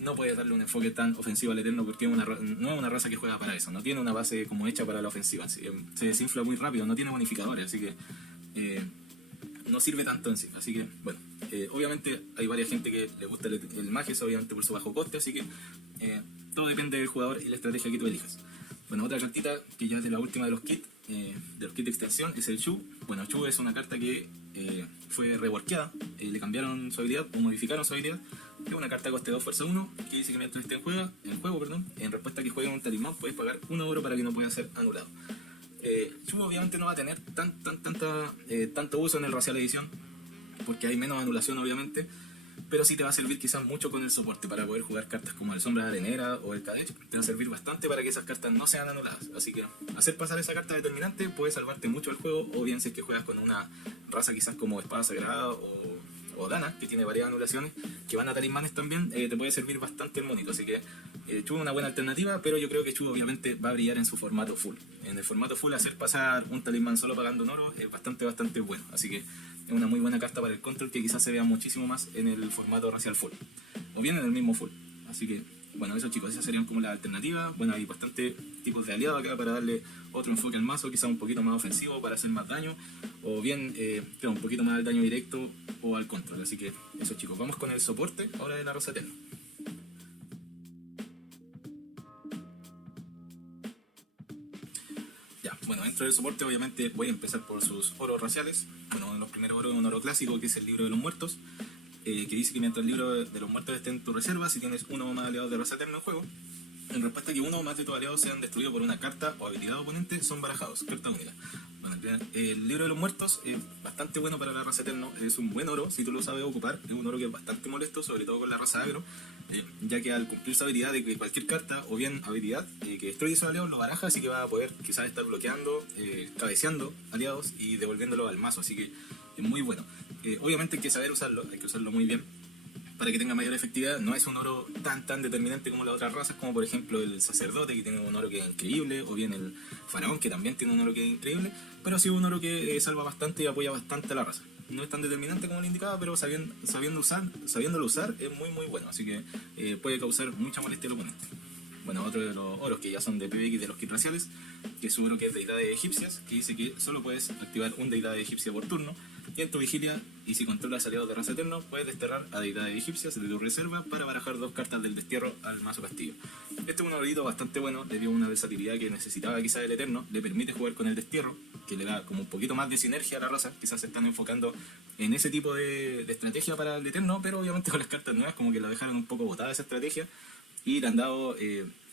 no puedes darle un enfoque tan ofensivo al Eterno porque no es una raza que juega para eso, no tiene una base como hecha para la ofensiva, se desinfla muy rápido, no tiene bonificadores, así que no sirve tanto en sí, así que bueno, obviamente hay varias gente que le gusta el Mages, obviamente por su bajo coste, así que todo depende del jugador y la estrategia que tú elijas. Bueno, otra cartita que ya es de la última de los kits de extensión es el Chu. Bueno, Chu es una carta que fue reworkeada, le cambiaron su habilidad o modificaron su habilidad. Es una carta coste 2 fuerza 1 que dice que mientras esté en juego, en respuesta a que juegue un talismán puedes pagar 1 oro para que no pueda ser anulado. Chu obviamente no va a tener tanto uso en el Racial Edición porque hay menos anulación obviamente, pero sí te va a servir quizás mucho con el soporte para poder jugar cartas como el Sombra de Arenera o el Kadech. Te va a servir bastante para que esas cartas no sean anuladas, así que hacer pasar esa carta determinante puede salvarte mucho el juego, o bien si es que juegas con una raza quizás como Espada Sagrada o Dana, que tiene varias anulaciones que van a talismanes también, te puede servir bastante el monito, así que Chu es una buena alternativa, pero yo creo que Chu obviamente va a brillar en su formato full. En el formato full, hacer pasar un talismán solo pagando un oro es bastante bueno. Así que es una muy buena carta para el control que quizás se vea muchísimo más en el formato racial full. O bien en el mismo full. Así que, bueno, eso chicos, esas serían como las alternativas. Bueno, hay bastantes tipos de aliados acá para darle otro enfoque al mazo, quizás un poquito más ofensivo para hacer más daño. O bien, un poquito más al daño directo o al control. Así que, eso chicos, vamos con el soporte ahora de la Rosa Eterna. Bueno, dentro del soporte obviamente voy a empezar por sus oros raciales. Bueno, uno de los primeros oros es un oro clásico que es el libro de los muertos, que dice que mientras el libro de los muertos esté en tu reserva, si tienes uno o más aliados de raza eterna en juego, en respuesta a que uno o más de tus aliados sean destruidos por una carta o habilidad oponente, son barajados, carta única. Bueno, el libro de los muertos es bastante bueno para la raza eterna, es un buen oro si tú lo sabes ocupar, es un oro que es bastante molesto, sobre todo con la raza agro, ya que al cumplir su habilidad de que cualquier carta o bien habilidad que destruye esos aliados lo baraja, así que va a poder quizás estar bloqueando, cabeceando aliados y devolviéndolo al mazo, así que es muy bueno. Obviamente hay que saber usarlo, hay que usarlo muy bien para que tenga mayor efectividad. No es un oro tan determinante como las otras razas, como por ejemplo el sacerdote, que tiene un oro que es increíble, o bien el faraón, que también tiene un oro que es increíble, pero sí un oro que salva bastante y apoya bastante a la raza. No es tan determinante como lo indicaba, pero sabiéndolo usar es muy bueno, así que puede causar mucha molestia al oponente. Bueno, otro de los oros que ya son de PvX de los kits raciales, que es su oro que es deidades egipcias, que dice que solo puedes activar un deidad egipcia por turno, y en tu vigilia, y si controlas aliados de raza eterno, puedes desterrar a deidades egipcias de tu reserva para barajar 2 cartas del destierro al mazo castillo. Este es un orito bastante bueno, le dio una versatilidad que necesitaba quizás el eterno, le permite jugar con el destierro, que le da como un poquito más de sinergia a la raza, quizás se están enfocando en ese tipo de estrategia para el eterno, pero obviamente con las cartas nuevas como que la dejaron un poco botada esa estrategia, y le han dado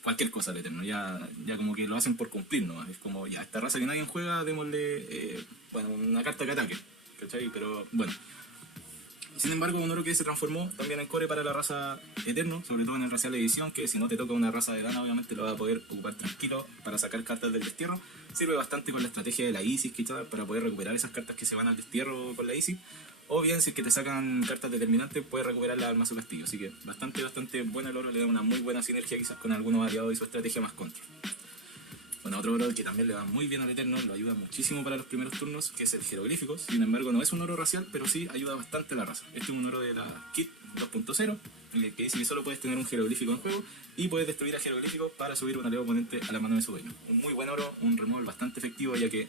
cualquier cosa al eterno, ya como que lo hacen por cumplir, ¿no? Es como, ya, esta raza que nadie juega, démosle una carta que ataque, ¿cachai? Pero bueno. Sin embargo, un oro que se transformó también en core para la raza eterno, sobre todo en el racial edición, que si no te toca una raza de dana, obviamente lo vas a poder ocupar tranquilo para sacar cartas del destierro. Sirve bastante con la estrategia de la Isis, quizás, para poder recuperar esas cartas que se van al destierro con la Isis. O bien, si es que te sacan cartas determinantes, puedes recuperarlas al mazo castillo. Así que bastante bueno el oro, le da una muy buena sinergia quizás con algunos aliados y su estrategia más contra. Bueno, otro oro que también le va muy bien al eterno, lo ayuda muchísimo para los primeros turnos, que es el jeroglífico. Sin embargo, no es un oro racial, pero sí ayuda bastante a la raza. Este es un oro de la Kit 2.0, que dice que solo puedes tener un jeroglífico en juego y puedes destruir a jeroglífico para subir un aliado oponente a la mano de su dueño. Un muy buen oro, un removal bastante efectivo, ya que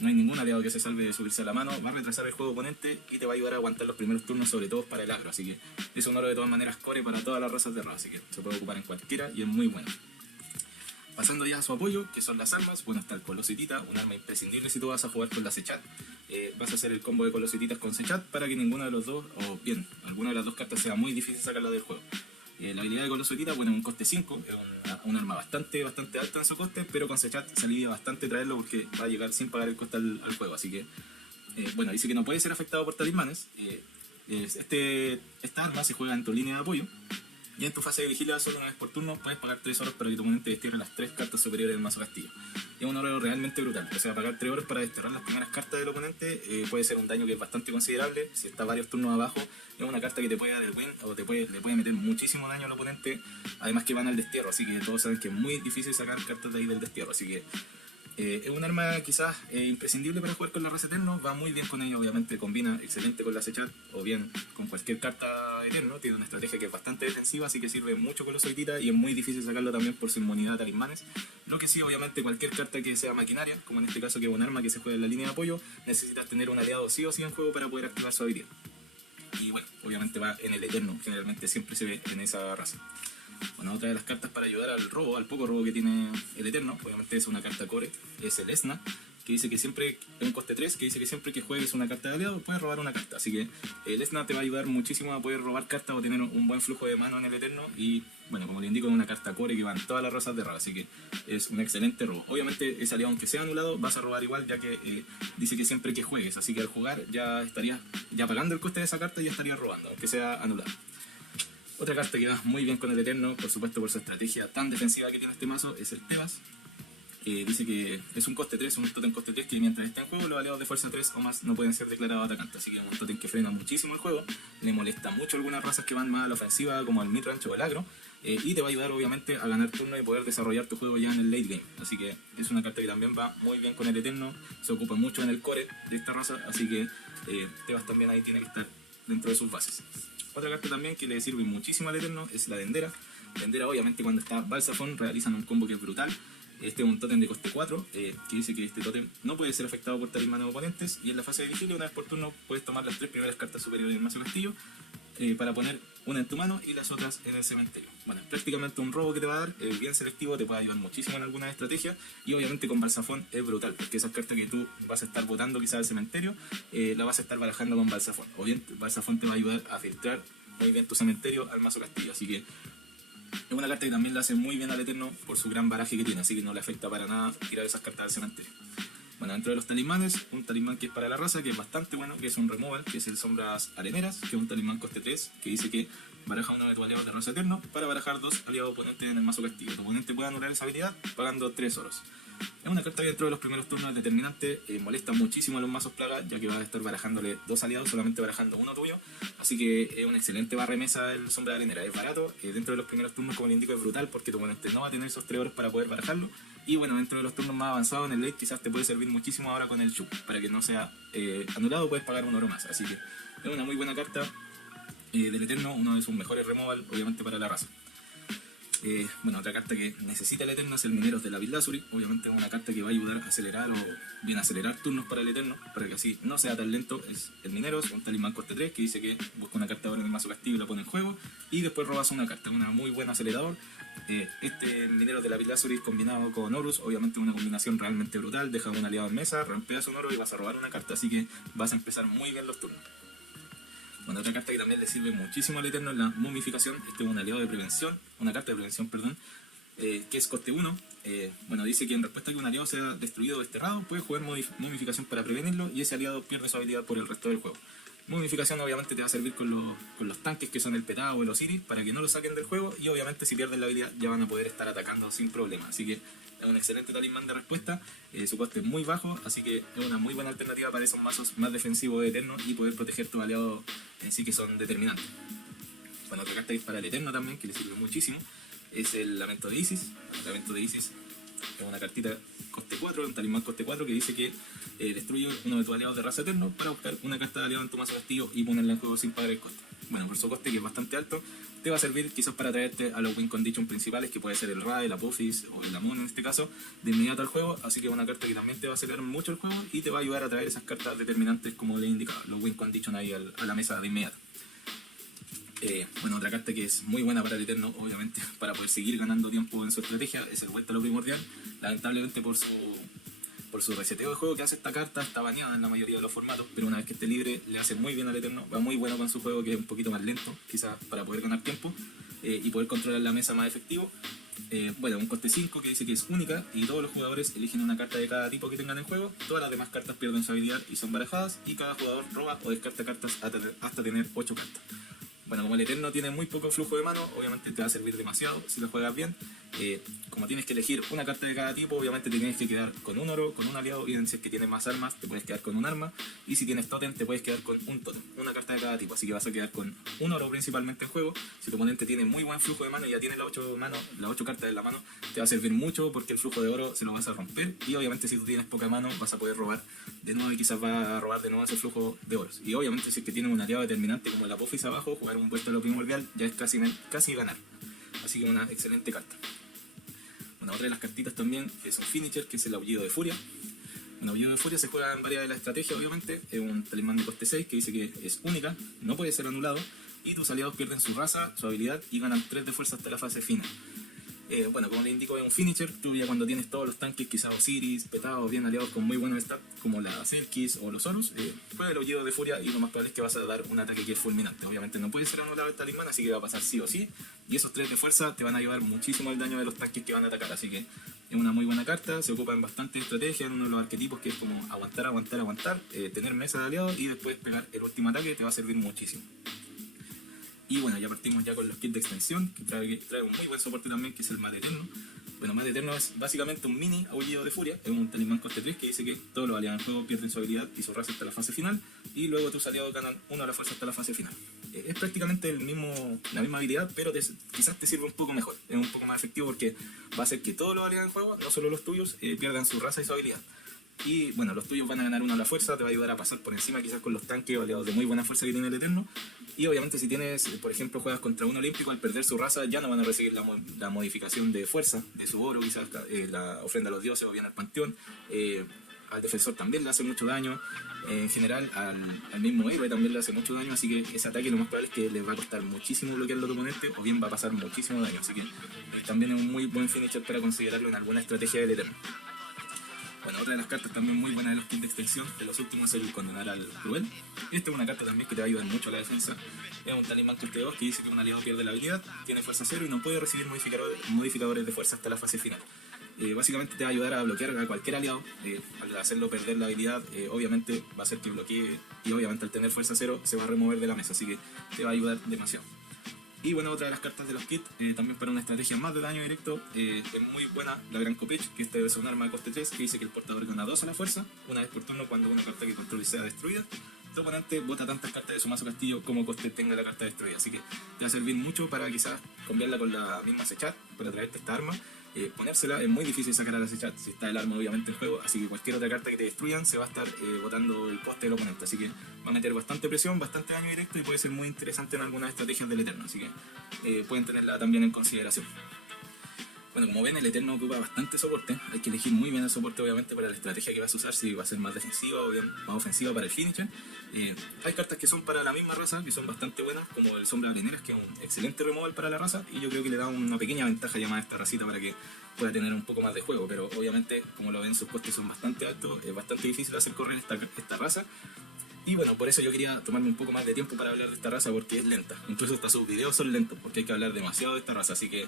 no hay ningún aliado que se salve de subirse a la mano, va a retrasar el juego oponente y te va a ayudar a aguantar los primeros turnos, sobre todo para el agro. Así que es un oro de todas maneras core para todas las razas de raza, así que se puede ocupar en cualquiera y es muy bueno. Pasando ya a su apoyo, que son las armas, bueno, está el Colositita, un arma imprescindible si tú vas a jugar con la Sechat. Vas a hacer el combo de Colosititas con Sechat para que ninguno de los dos, o bien, alguna de las dos cartas sea muy difícil sacarla del juego. La habilidad de Colositita, bueno, un coste 5, es un arma bastante alta en su coste, pero con Sechat se alivia bastante traerlo porque va a llegar sin pagar el coste al juego. Así que, bueno, dice que no puede ser afectado por talismanes. Esta arma se juega en tu línea de apoyo. Y en tu fase de vigilia, solo una vez por turno, puedes pagar 3 oros para que tu oponente destierre las 3 cartas superiores del mazo castillo. Es un oro realmente brutal, o sea, pagar 3 oros para desterrar las primeras cartas del oponente puede ser un daño que es bastante considerable. Si está varios turnos abajo, es una carta que te puede dar el win o le puede meter muchísimo daño al oponente, además que van al destierro, así que todos saben que es muy difícil sacar cartas de ahí del destierro, así que es un arma quizás imprescindible para jugar con la raza eterno, va muy bien con ella, obviamente combina excelente con la Sechat o bien con cualquier carta eterno, tiene una estrategia que es bastante defensiva, así que sirve mucho con los Soitita y es muy difícil sacarlo también por su inmunidad a talismanes. Lo que sí, obviamente cualquier carta que sea maquinaria, como en este caso que es un arma que se juega en la línea de apoyo, necesitas tener un aliado sí o sí en juego para poder activar su habilidad. Y bueno, obviamente va en el eterno, generalmente siempre se ve en esa raza. Bueno, otra de las cartas para ayudar al robo, al poco robo que tiene el Eterno, obviamente es una carta core, es el Esna, que dice que siempre, es un coste 3, que dice que siempre que juegues una carta de aliado puedes robar una carta, así que el Esna te va a ayudar muchísimo a poder robar cartas o tener un buen flujo de mano en el Eterno y, bueno, como le indico, es una carta core que va en todas las razas de rara, así que es un excelente robo. Obviamente ese aliado, aunque sea anulado, vas a robar igual, ya que dice que siempre que juegues, así que al jugar ya estarías, ya pagando el coste de esa carta, ya estarías robando, aunque sea anulado. Otra carta que va muy bien con el Eterno, por supuesto por su estrategia tan defensiva que tiene este mazo, es el Tebas. dice que es un coste 3, un totem coste 3 que mientras esté en juego los aliados de fuerza 3 o más no pueden ser declarados atacantes, así que es un totem que frena muchísimo el juego, le molesta mucho a algunas razas que van más a la ofensiva como el midrange o el agro, y te va a ayudar obviamente a ganar turno y poder desarrollar tu juego ya en el late game, así que es una carta que también va muy bien con el Eterno, se ocupa mucho en el core de esta raza, así que Tebas también ahí tiene que estar dentro de sus bases. Otra carta también que le sirve muchísimo al Eterno es la Dendera. Dendera obviamente cuando está Balsafon realizan un combo que es brutal. Este es un tótem de coste 4, que dice que este tótem no puede ser afectado por talismanes oponentes, y en la fase de vigilia una vez por turno puedes tomar las 3 primeras cartas superiores del mazo castillo para poner una en tu mano y las otras en el cementerio. Bueno, es prácticamente un robo que te va a dar, bien selectivo, te puede ayudar muchísimo en algunas estrategias, y obviamente con Balsafon es brutal, porque esas cartas que tú vas a estar botando quizás al cementerio, la vas a estar barajando con Balsafon, o bien Balsafon te va a ayudar a filtrar muy bien tu cementerio al mazo castillo, así que es una carta que también le hace muy bien al Eterno por su gran baraje que tiene, así que no le afecta para nada tirar esas cartas al cementerio. Bueno, dentro de los talismanes, un talismán que es para la raza, que es bastante bueno, que es un removal, que es el Sombras Areneras, que es un talismán coste 3, que dice que baraja uno de tus aliados de raza Eterno para barajar 2 aliados oponentes en el mazo castillo. Tu oponente puede anular esa habilidad pagando 3 oros. Es una carta que dentro de los primeros turnos es determinante, molesta muchísimo a los mazos plaga, ya que vas a estar barajándole 2 aliados, solamente barajando uno tuyo, así que es un excelente barremesa el Sombra de Arenera, es barato, dentro de los primeros turnos, como le indico, es brutal porque tu oponente no va a tener esos 3 horas para poder barajarlo, y bueno, dentro de los turnos más avanzados en el late quizás te puede servir muchísimo ahora con el Shu, para que no sea anulado puedes pagar un oro más, así que es una muy buena carta del Eterno, uno de sus mejores removal, obviamente para la raza. Bueno, otra carta que necesita el Eterno es el Mineros de Lapislázuli. Obviamente es una carta que va a ayudar a acelerar o bien acelerar turnos para el Eterno, para que así no sea tan lento. Es el Mineros, un talismán coste 3 que dice que busca una carta ahora en el mazo castillo y la pone en juego, y después robas una carta, una muy buen acelerador. Este Mineros de Lapislázuli combinado con Horus, obviamente una combinación realmente brutal, deja un aliado en mesa, rompeas un oro y vas a robar una carta, así que vas a empezar muy bien los turnos. Bueno, otra carta que también le sirve muchísimo al Eterno es la Momificación. Este es un aliado de prevención, una carta de prevención, perdón, que es coste 1. Bueno, dice que en respuesta a que un aliado sea destruido o desterrado, puede jugar Momificación para prevenirlo, y ese aliado pierde su habilidad por el resto del juego. Momificación obviamente te va a servir con los tanques que son el Petá o el Osiris para que no lo saquen del juego, y obviamente si pierden la habilidad ya van a poder estar atacando sin problema. Así que es un excelente talismán de respuesta, su coste es muy bajo, así que es una muy buena alternativa para esos mazos más defensivos de Eterno y poder proteger tus aliados en sí que son determinantes. Bueno, otra carta que es para el Eterno también, que le sirve muchísimo, es el Lamento de Isis. El Lamento de Isis es una cartita coste 4, un talismán coste 4 que dice que destruye uno de tus aliados de raza Eterno para buscar una carta de aliado en tu mazo castillo y ponerla en juego sin pagar el coste. Bueno, por su coste, que es bastante alto, te va a servir quizás para traerte a los win condition principales, que puede ser el Ra, el Apophis o el Damon en este caso, de inmediato al juego, así que es una carta que también te va a acelerar mucho el juego y te va a ayudar a traer esas cartas determinantes como le indicaba, los win condition ahí a la mesa de inmediato. Bueno, otra carta que es muy buena para el Eterno, obviamente, para poder seguir ganando tiempo en su estrategia, es el Vuelta a lo Primordial. Lamentablemente por su reseteo de juego que hace esta carta, está baneada en la mayoría de los formatos, pero una vez que esté libre le hace muy bien al Eterno, va muy bueno con su juego, que es un poquito más lento, quizás para poder ganar tiempo y poder controlar la mesa más efectivo. Bueno, un coste 5 que dice que es única y todos los jugadores eligen una carta de cada tipo que tengan en juego, todas las demás cartas pierden su habilidad y son barajadas, y cada jugador roba o descarta cartas hasta tener 8 cartas. Bueno, como el Eterno tiene muy poco flujo de mano, obviamente te va a servir demasiado si lo juegas bien. Como tienes que elegir una carta de cada tipo, obviamente te tienes que quedar con un oro, con un aliado, y si es que tienes más armas, te puedes quedar con un arma, y si tienes totem, te puedes quedar con un totem, una carta de cada tipo, así que vas a quedar con un oro principalmente en juego. Si tu oponente tiene muy buen flujo de mano y ya tiene las 8 cartas en la mano, te va a servir mucho porque el flujo de oro se lo vas a romper, y obviamente si tú tienes poca mano vas a poder robar de nuevo y quizás va a robar de nuevo ese flujo de oros. Y obviamente si es que tienes un aliado determinante como el Apophis abajo, jugar un Vuelta a lo Primordial ya es casi ganar, así que una excelente carta. Bueno, otra de las cartitas también que son Finisher, que es el Aullido de Furia. El Aullido de Furia se juega en varias de las estrategias, obviamente. Es un talismán de coste 6 que dice que es única, no puede ser anulado, y tus aliados pierden su raza, su habilidad y ganan 3 de fuerza hasta la fase final. Bueno, como le indico, es un finisher. Tú ya cuando tienes todos los tanques, quizás Osiris, petados, bien aliados con muy buenos stats, como la Selkis o los Horus, juega el Aullido de Furia y lo más probable es que vas a dar un ataque que es fulminante. Obviamente no puede ser anulado el talismán, así que va a pasar sí o sí, y esos 3 de fuerza te van a ayudar muchísimo al daño de los tanques que van a atacar, así que es una muy buena carta. Se ocupa en bastante estrategia, en uno de los arquetipos que es como aguantar, tener mesa de aliados y después pegar el último ataque, te va a servir muchísimo. Y bueno, ya partimos ya con los kits de extensión, que trae un muy buen soporte también, que es el Mar Eterno. Bueno, Mad Eterno es básicamente un mini aullido de furia, es un talismán coste 3 que dice que todos los aliados en juego pierden su habilidad y su raza hasta la fase final, y luego tus aliados ganan 1 a la fuerza hasta la fase final. Es prácticamente la misma habilidad, pero quizás te sirve un poco mejor, es un poco más efectivo porque va a hacer que todos los aliados en juego, no solo los tuyos, pierdan su raza y su habilidad. Y bueno, los tuyos van a ganar 1 a la fuerza, te va a ayudar a pasar por encima quizás con los tanques o aliados de muy buena fuerza que tiene el Eterno. Y obviamente si tienes, por ejemplo, juegas contra un olímpico, al perder su raza ya no van a recibir la modificación de fuerza, de su oro, quizás la ofrenda a los dioses o bien al panteón. Al defensor también le hace mucho daño. En general al mismo héroe también le hace mucho daño, así que ese ataque lo más probable es que les va a costar muchísimo bloquearlo a tu oponente o bien va a pasar muchísimo daño. Así que también es un muy buen finisher para considerarlo en alguna estrategia del Eterno. Bueno, otra de las cartas también muy buenas de los kits de extensión, de los últimos, es el Condenar al Cruel. Esta es una carta también que te va a ayudar mucho a la defensa. Es un talismán coste 2 que dice que un aliado pierde la habilidad, tiene fuerza 0 y no puede recibir modificadores de fuerza hasta la fase final. Básicamente te va a ayudar a bloquear a cualquier aliado. Al hacerlo perder la habilidad, obviamente va a hacer que bloquee, y obviamente al tener fuerza 0 se va a remover de la mesa, así que te va a ayudar demasiado. Y bueno, otra de las cartas de los kits, también para una estrategia más de daño directo, es muy buena la Gran Copech, que esta es un arma de coste 3 que dice que el portador gana 2 a la fuerza, una vez por turno cuando una carta que controle sea destruida. Tu oponente bota tantas cartas de su mazo castillo como coste tenga la carta destruida, así que te va a servir mucho para quizás cambiarla con la misma Sechat, para traerte esta arma. Ponérsela es muy difícil sacar a la Sechat si está el arma obviamente en juego, así que cualquier otra carta que te destruyan se va a estar botando el coste del oponente, así que va a meter bastante presión, bastante daño directo y puede ser muy interesante en algunas estrategias del Eterno, así que pueden tenerla también en consideración. Bueno, como ven, el Eterno ocupa bastante soporte, hay que elegir muy bien el soporte obviamente para la estrategia que vas a usar, si va a ser más defensiva o bien más ofensiva para el finisher. Hay cartas que son para la misma raza, que son bastante buenas, como el Sombra de Areneras, que es un excelente removal para la raza, y yo creo que le da una pequeña ventaja llamada a esta racita para que pueda tener un poco más de juego, pero obviamente, como lo ven, sus costes son bastante altos, es bastante difícil hacer correr esta raza. Y bueno, por eso yo quería tomarme un poco más de tiempo para hablar de esta raza, porque es lenta. Incluso hasta sus videos son lentos, porque hay que hablar demasiado de esta raza, así que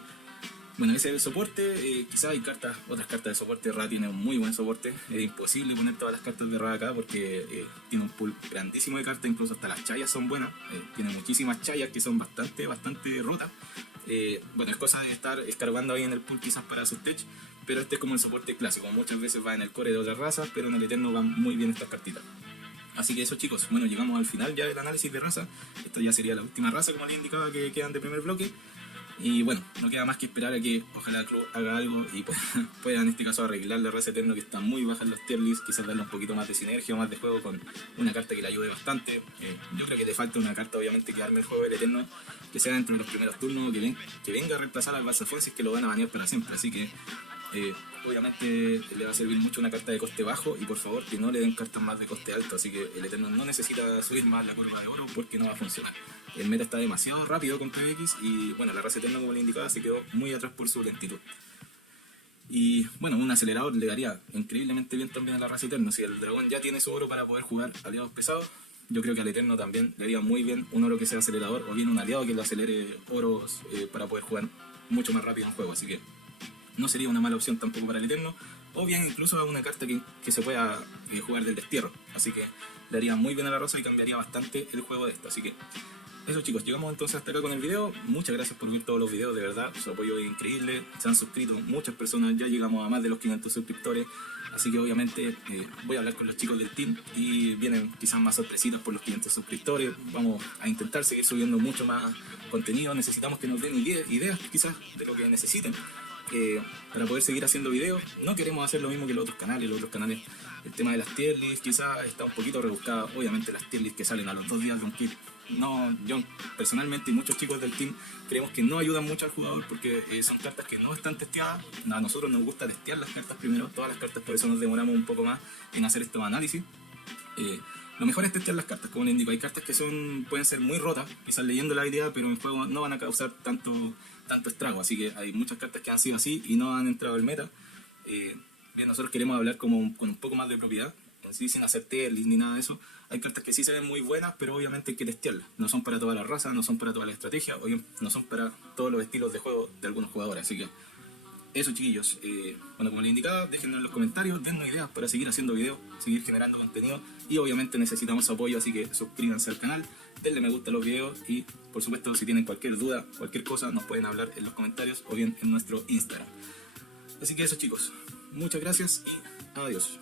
bueno, ese es el soporte. Quizás hay otras cartas de soporte. Ra tiene un muy buen soporte. Es imposible poner todas las cartas de Ra acá porque tiene un pool grandísimo de cartas. Incluso hasta las chayas son buenas. Tiene muchísimas chayas que son bastante rotas. Bueno, es cosa de estar escarbando ahí en el pool quizás para sus tech. Pero este es como el soporte clásico. Muchas veces va en el core de otras razas, pero en el Eterno van muy bien estas cartitas. Así que eso, chicos, bueno, llegamos al final ya del análisis de raza. Esta ya sería la última raza, como les indicaba, que quedan de primer bloque. Y bueno, no queda más que esperar a que ojalá Club haga algo y pueda en este caso arreglar la raza Eterno, que está muy baja en los tier lists, quizás darle un poquito más de sinergia o más de juego con una carta que le ayude bastante. Yo creo que le falta una carta obviamente que arme el juego del Eterno, que sea dentro de los primeros turnos, que venga a reemplazar al Balsafón si es que lo van a banear para siempre, así que obviamente le va a servir mucho una carta de coste bajo, y por favor que no le den cartas más de coste alto, así que el Eterno no necesita subir más la curva de oro porque no va a funcionar. El meta está demasiado rápido con PBX y bueno, la raza Eterno, como le indicaba, se quedó muy atrás por su lentitud. Y bueno, un acelerador le daría increíblemente bien también a la raza Eterno. Si el dragón ya tiene su oro para poder jugar aliados pesados, yo creo que al Eterno también le haría muy bien un oro que sea acelerador, o bien un aliado que le acelere oros para poder jugar mucho más rápido en juego, así que no sería una mala opción tampoco para el Eterno, o bien incluso una carta que se pueda jugar del destierro, así que le haría muy bien a la raza y cambiaría bastante el juego de esto, así que eso, chicos, llegamos entonces hasta acá con el video. Muchas gracias por ver todos los videos, de verdad, su apoyo es increíble, se han suscrito muchas personas, ya llegamos a más de los 500 suscriptores, así que obviamente voy a hablar con los chicos del team y vienen quizás más sorpresitas por los 500 suscriptores. Vamos a intentar seguir subiendo mucho más contenido, necesitamos que nos den ideas quizás de lo que necesiten para poder seguir haciendo videos. No queremos hacer lo mismo que los otros canales. El tema de las tier lists quizás está un poquito rebuscado. Obviamente las tier lists que salen a los 2 días de un kit, no, yo personalmente y muchos chicos del team creemos que no ayudan mucho al jugador porque son cartas que no están testeadas. A nosotros nos gusta testear las cartas primero, todas las cartas, por eso nos demoramos un poco más en hacer estos análisis. Lo mejor es testear las cartas, como les indico. Hay cartas que pueden ser muy rotas, quizás leyendo la habilidad, pero en juego no van a causar tanto estrago, así que hay muchas cartas que han sido así y no han entrado al meta. Bien, nosotros queremos hablar con un poco más de propiedad, así, sin hacer tier list ni nada de eso. Hay cartas que sí se ven muy buenas, pero obviamente hay que testearlas. No son para todas las razas, no son para toda la estrategia, o bien no son para todos los estilos de juego de algunos jugadores, así que eso, chiquillos. Bueno, como les indicaba, déjennos en los comentarios, dennos ideas para seguir haciendo videos, seguir generando contenido, y obviamente necesitamos su apoyo, así que suscríbanse al canal, denle me gusta a los videos, y por supuesto si tienen cualquier duda, cualquier cosa, nos pueden hablar en los comentarios o bien en nuestro Instagram. Así que eso, chicos, muchas gracias y adiós.